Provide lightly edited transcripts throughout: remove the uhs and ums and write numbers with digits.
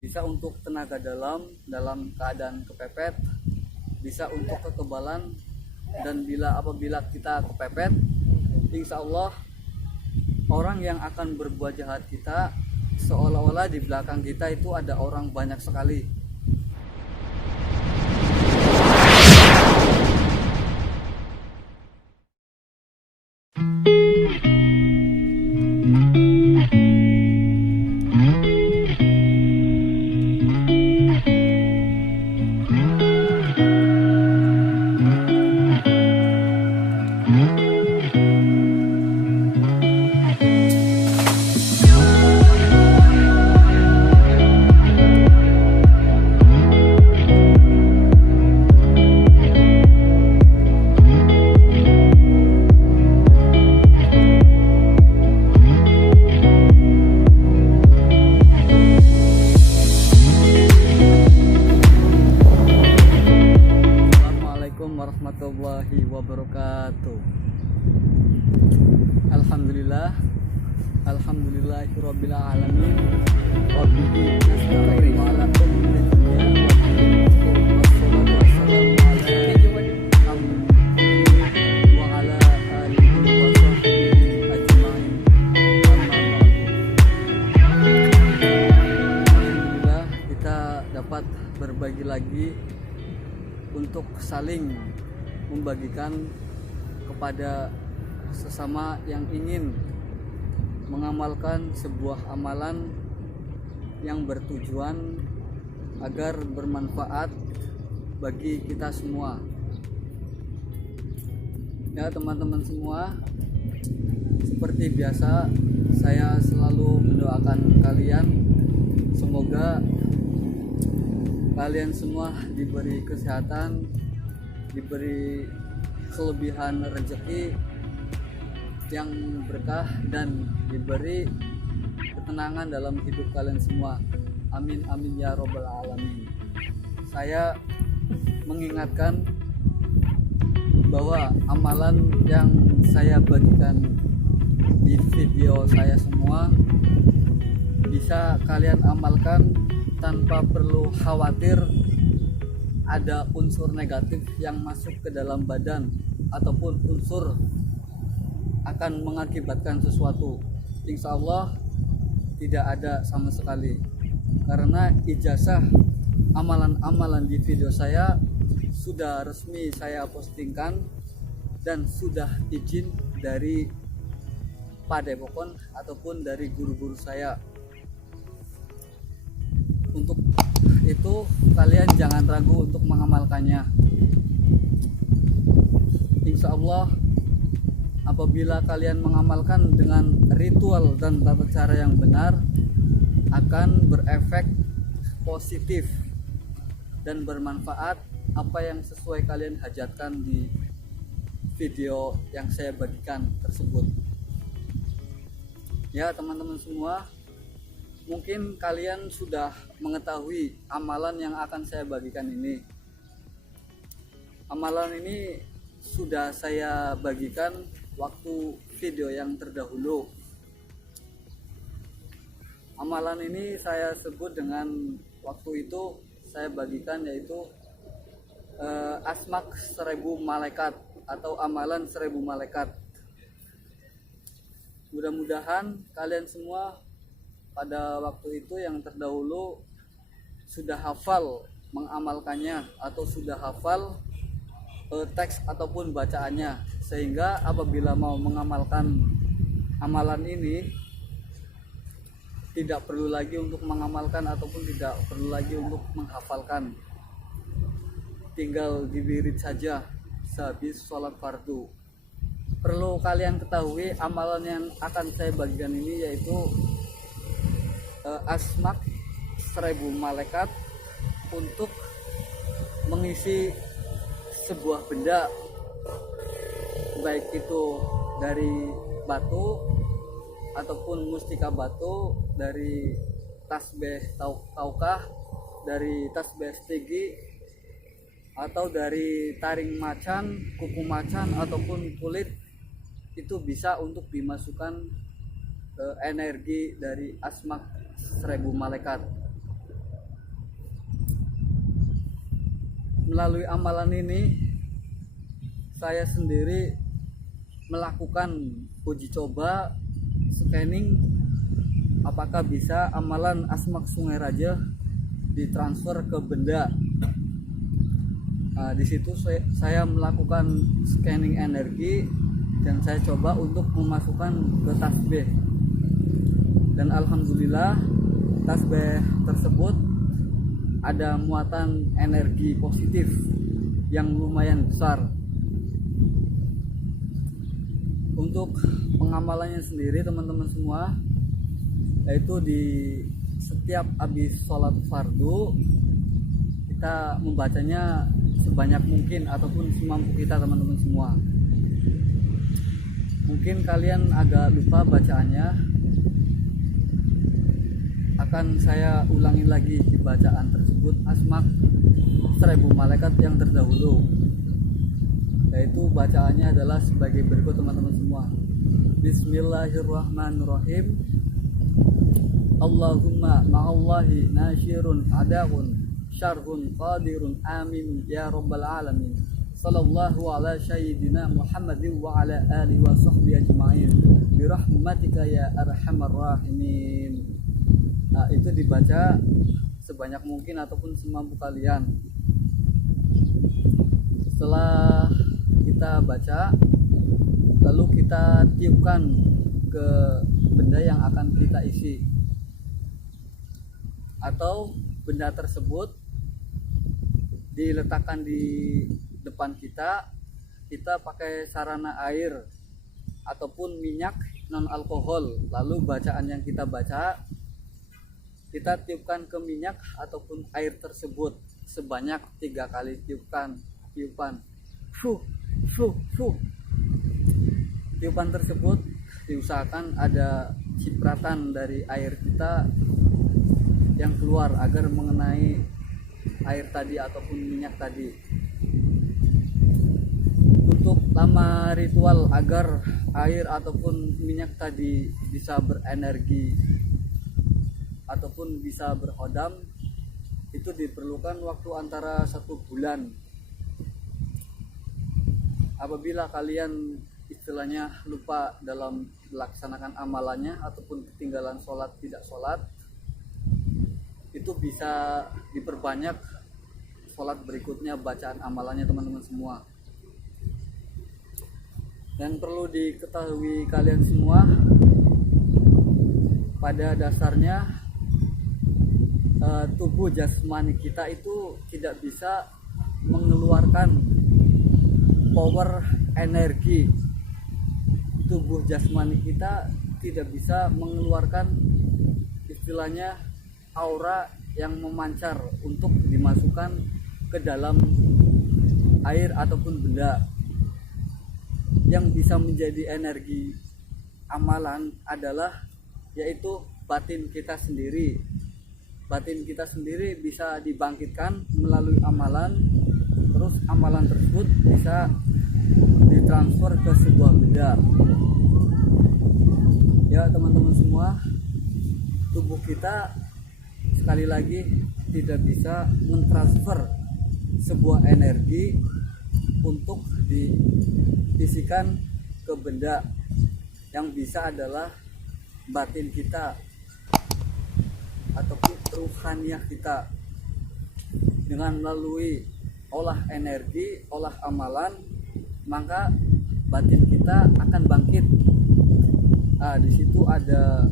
bisa untuk tenaga dalam keadaan kepepet, bisa untuk kekebalan, dan apabila kita kepepet, insya Allah orang yang akan berbuat jahat kita seolah-olah di belakang kita itu ada orang banyak sekali. Assalamualaikum warahmatullahi wabarakatuh. Alhamdulillahirabbil alamin. Wabihi nasta'in ala umuri dunya wassalatu wassalamu ala alihi wa sahbihi ajmain. Alhamdulillah kita dapat berbagi lagi untuk saling membagikan kepada sesama yang ingin mengamalkan sebuah amalan yang bertujuan agar bermanfaat bagi kita semua. Ya teman-teman semua, seperti biasa saya selalu mendoakan kalian, semoga kalian semua diberi kesehatan, diberi kelebihan rezeki yang berkah, dan diberi ketenangan dalam hidup kalian semua. Amin amin ya robbal alamin. Saya mengingatkan bahwa amalan yang saya bagikan di video saya semua bisa kalian amalkan tanpa perlu khawatir ada unsur negatif yang masuk ke dalam badan ataupun unsur akan mengakibatkan sesuatu. Insya Allah tidak ada sama sekali, karena ijazah amalan-amalan di video saya sudah resmi saya postingkan dan sudah izin dari Padepokon ataupun dari guru-guru saya. Untuk itu kalian jangan ragu untuk mengamalkannya. Insya Allah apabila kalian mengamalkan dengan ritual dan tata cara yang benar, akan berefek positif dan bermanfaat apa yang sesuai kalian hajatkan di video yang saya bagikan tersebut. Ya teman-teman semua, mungkin kalian sudah mengetahui amalan yang akan saya bagikan ini. Amalan ini sudah saya bagikan waktu video yang terdahulu. Amalan ini saya sebut dengan waktu itu saya bagikan yaitu asmak 1000 malaikat atau amalan 1000 malaikat. Mudah-mudahan kalian semua pada waktu itu yang terdahulu sudah hafal mengamalkannya atau sudah hafal teks ataupun bacaannya, sehingga apabila mau mengamalkan amalan ini tidak perlu lagi untuk mengamalkan ataupun tidak perlu lagi untuk menghafalkan, tinggal diwirid saja sehabis sholat fardu. Perlu kalian ketahui amalan yang akan saya bagikan ini yaitu asmak 1000 malaikat untuk mengisi sebuah benda, baik itu dari batu ataupun mustika batu, dari tasbih taukah, dari tasbih stigi, atau dari taring macan, kuku macan ataupun kulit. Itu bisa untuk dimasukkan energi dari asmak 1000 malaikat. melalui amalan ini saya sendiri melakukan uji coba scanning apakah bisa amalan Asmak Sungai Raja ditransfer ke benda. Di situ saya melakukan scanning energi dan saya coba untuk memasukkan ke tasbih. Dan alhamdulillah tasbih tersebut ada muatan energi positif yang lumayan besar. Untuk pengamalannya sendiri teman-teman semua, yaitu di setiap habis sholat fardu kita membacanya sebanyak mungkin ataupun semampu kita teman-teman semua. Mungkin kalian agak lupa bacaannya, akan saya ulangi lagi di bacaan tersebut Asmak 1000 malaikat yang terdahulu, yaitu bacaannya adalah sebagai berikut teman-teman semua. Bismillahirrahmanirrahim. Allahumma ma'allahi nasyirun ada'un syarhun qadirun amin ya rabbal alamin. Sallallahu ala sayyidina Muhammadin wa ala alihi wa sahbihi ajma'in birahmatika ya arhamar rahimin. Itu dibaca sebanyak mungkin ataupun semampu kalian. Setelah kita baca, lalu kita tiupkan ke benda yang akan kita isi, atau benda tersebut diletakkan di depan kita pakai sarana air ataupun minyak non alkohol. Lalu bacaan yang kita baca kita tiupkan ke minyak ataupun air tersebut sebanyak 3 kali tiupan. Tiupan tersebut diusahakan ada cipratan dari air kita yang keluar agar mengenai air tadi ataupun minyak tadi. Untuk lama ritual agar air ataupun minyak tadi bisa berenergi ataupun bisa berhodam, itu diperlukan waktu antara 1 bulan. Apabila kalian istilahnya lupa dalam melaksanakan amalannya ataupun ketinggalan sholat tidak sholat, itu bisa diperbanyak sholat berikutnya bacaan amalannya teman-teman semua. Dan perlu diketahui kalian semua, pada dasarnya tubuh jasmani kita itu tidak bisa mengeluarkan power energi. Tubuh jasmani kita tidak bisa mengeluarkan istilahnya aura yang memancar untuk dimasukkan ke dalam air ataupun benda. Yang bisa menjadi energi amalan adalah yaitu batin kita sendiri. Batin kita sendiri bisa dibangkitkan melalui amalan, terus amalan tersebut bisa ditransfer ke sebuah benda. Ya teman-teman semua, tubuh kita sekali lagi tidak bisa mentransfer sebuah energi untuk diisikan ke benda. Yang bisa adalah batin kita ataupun ruhaniyah kita, dengan melalui olah energi, olah amalan, maka batin kita akan bangkit. Di situ ada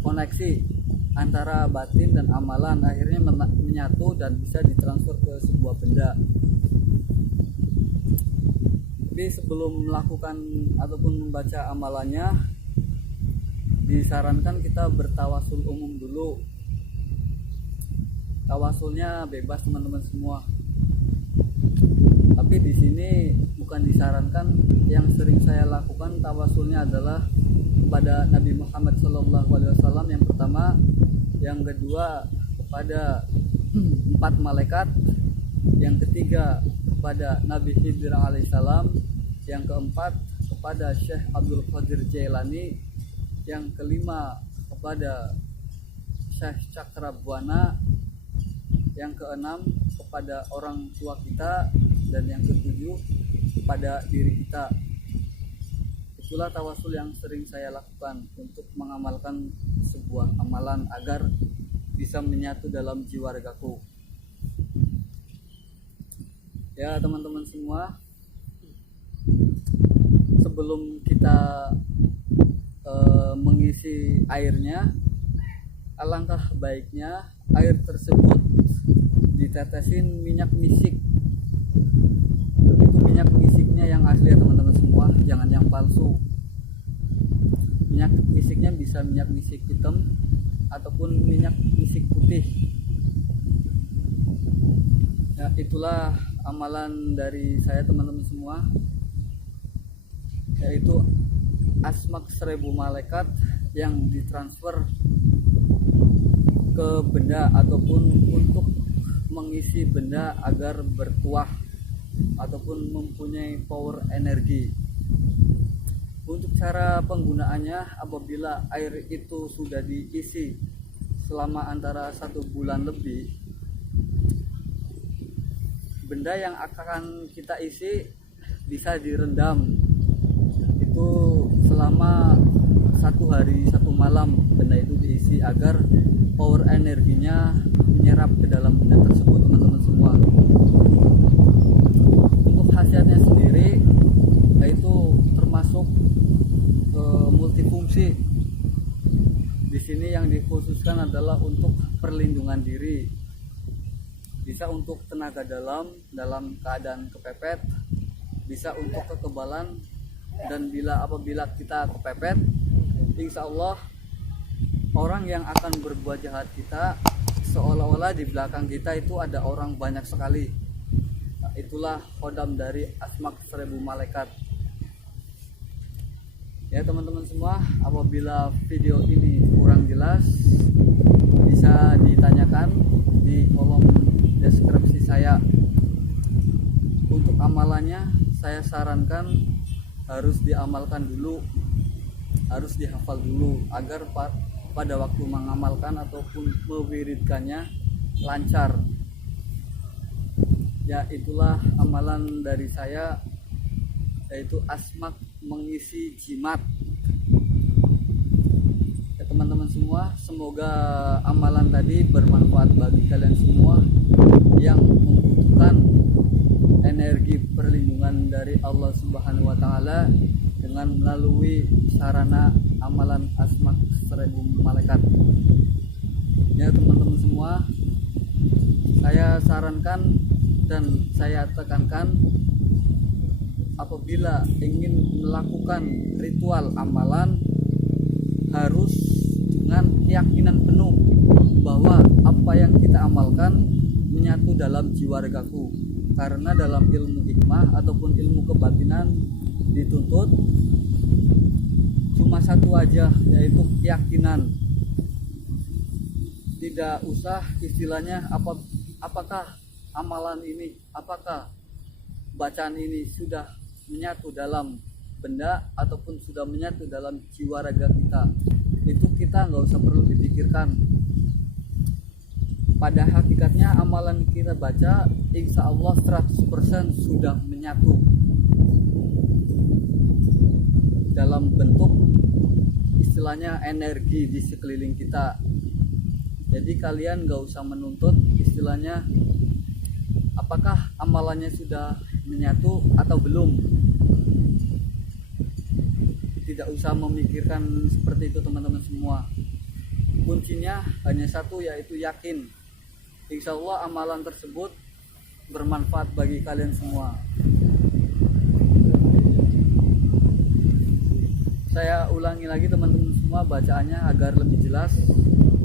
koneksi antara batin dan amalan, akhirnya menyatu dan bisa ditransfer ke sebuah benda. Tapi sebelum melakukan ataupun membaca amalannya, disarankan kita bertawasul umum dulu. Tawasulnya bebas teman-teman semua. Tapi di sini bukan disarankan. Yang sering saya lakukan tawasulnya adalah kepada Nabi Muhammad SAW yang pertama, yang kedua kepada 4 malaikat, yang ketiga kepada Nabi Khidir alaihissalam, yang keempat kepada Syekh Abdul Qadir Jailani, yang kelima kepada Syekh Cakrabuana, yang keenam kepada orang tua kita, dan yang ketujuh pada diri kita. Itulah tawasul yang sering saya lakukan untuk mengamalkan sebuah amalan agar bisa menyatu dalam jiwa ragaku. Ya teman-teman semua, sebelum kita mengisi airnya, alangkah baiknya air tersebut ditetesin minyak misik. Itu minyak misiknya yang asli ya teman-teman semua, jangan yang palsu. Minyak misiknya bisa minyak misik hitam ataupun minyak misik putih. Ya, itulah amalan dari saya teman-teman semua, yaitu asmak 1000 malaikat yang ditransfer ke benda ataupun untuk mengisi benda agar bertuah ataupun mempunyai power energi. Untuk cara penggunaannya, apabila air itu sudah diisi selama antara 1 bulan lebih, benda yang akan kita isi bisa direndam itu selama 1 hari 1 malam. Benda itu diisi agar power energinya menyerap ke dalam benda tersebut teman-teman semua. Untuk khasiatnya sendiri, yaitu termasuk multifungsi. Di sini yang dikhususkan adalah untuk perlindungan diri, bisa untuk tenaga dalam keadaan kepepet, bisa untuk kekebalan, dan apabila kita kepepet, insya Allah orang yang akan berbuat jahat kita seolah-olah di belakang kita itu ada orang banyak sekali. Nah, itulah khodam dari asmak 1000 malaikat. Ya teman-teman semua, apabila video ini kurang jelas bisa ditanyakan di kolom deskripsi saya. Untuk amalannya saya sarankan harus diamalkan dulu, harus dihafal dulu agar pada waktu mengamalkan ataupun mewiridkannya lancar. Ya, itulah amalan dari saya, yaitu asmak mengisi jimat. Ya teman-teman semua, semoga amalan tadi bermanfaat bagi kalian semua yang membutuhkan energi perlindungan dari Allah Subhanahu wa taala dengan melalui sarana amalan asmak 1000 malaikat. Ya teman-teman semua, saya sarankan dan saya tekankan, apabila ingin melakukan ritual amalan harus dengan keyakinan penuh bahwa apa yang kita amalkan menyatu dalam jiwa ragaku. Karena dalam ilmu hikmah ataupun ilmu kebatinan dituntut cuma satu aja, yaitu keyakinan. Tidak usah istilahnya apakah amalan ini, apakah bacaan ini sudah menyatu dalam benda ataupun sudah menyatu dalam jiwa raga kita. Itu kita nggak usah perlu dipikirkan. Pada hakikatnya amalan kita baca insya Allah 100% sudah menyatu dalam bentuk istilahnya energi di sekeliling kita. Jadi kalian nggak usah menuntut istilahnya apakah amalannya sudah menyatu atau belum. Tidak usah memikirkan seperti itu teman-teman semua. Kuncinya hanya satu, yaitu yakin. Insya Allah amalan tersebut bermanfaat bagi kalian semua. Saya ulangi lagi teman-teman semua bacaannya agar lebih jelas.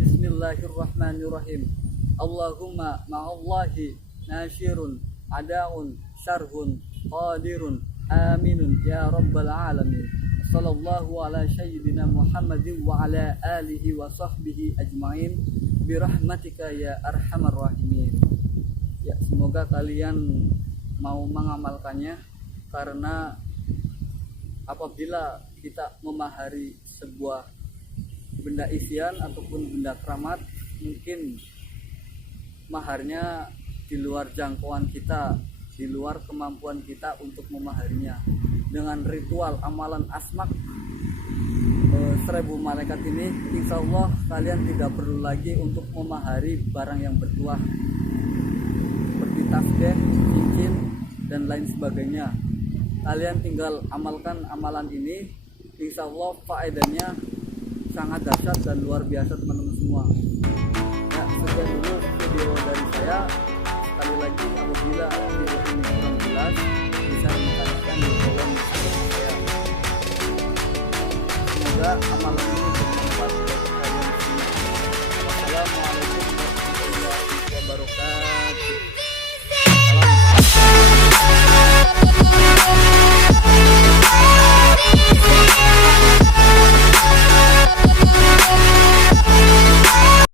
Bismillahirrahmanirrahim. Allahumma ma'allahi nasyirun adaun syarhun qadirun aminun ya rabbal alamin. Sallallahu ala sayyidina Muhammadin wa ala alihi wa sahbihi ajmain birahmatika ya arhamar rahimin. Ya, semoga kalian mau mengamalkannya, karena apabila kita memahari sebuah benda isian ataupun benda keramat, mungkin maharnya di luar jangkauan kita, di luar kemampuan kita untuk memahaminya. Dengan ritual amalan asmak 1000 malaikat ini, insya Allah kalian tidak perlu lagi untuk memahari barang yang bertuah seperti tasbih, cincin, dan lain sebagainya. Kalian tinggal amalkan amalan ini, insya Allah faedahnya sangat dahsyat dan luar biasa teman-teman semua.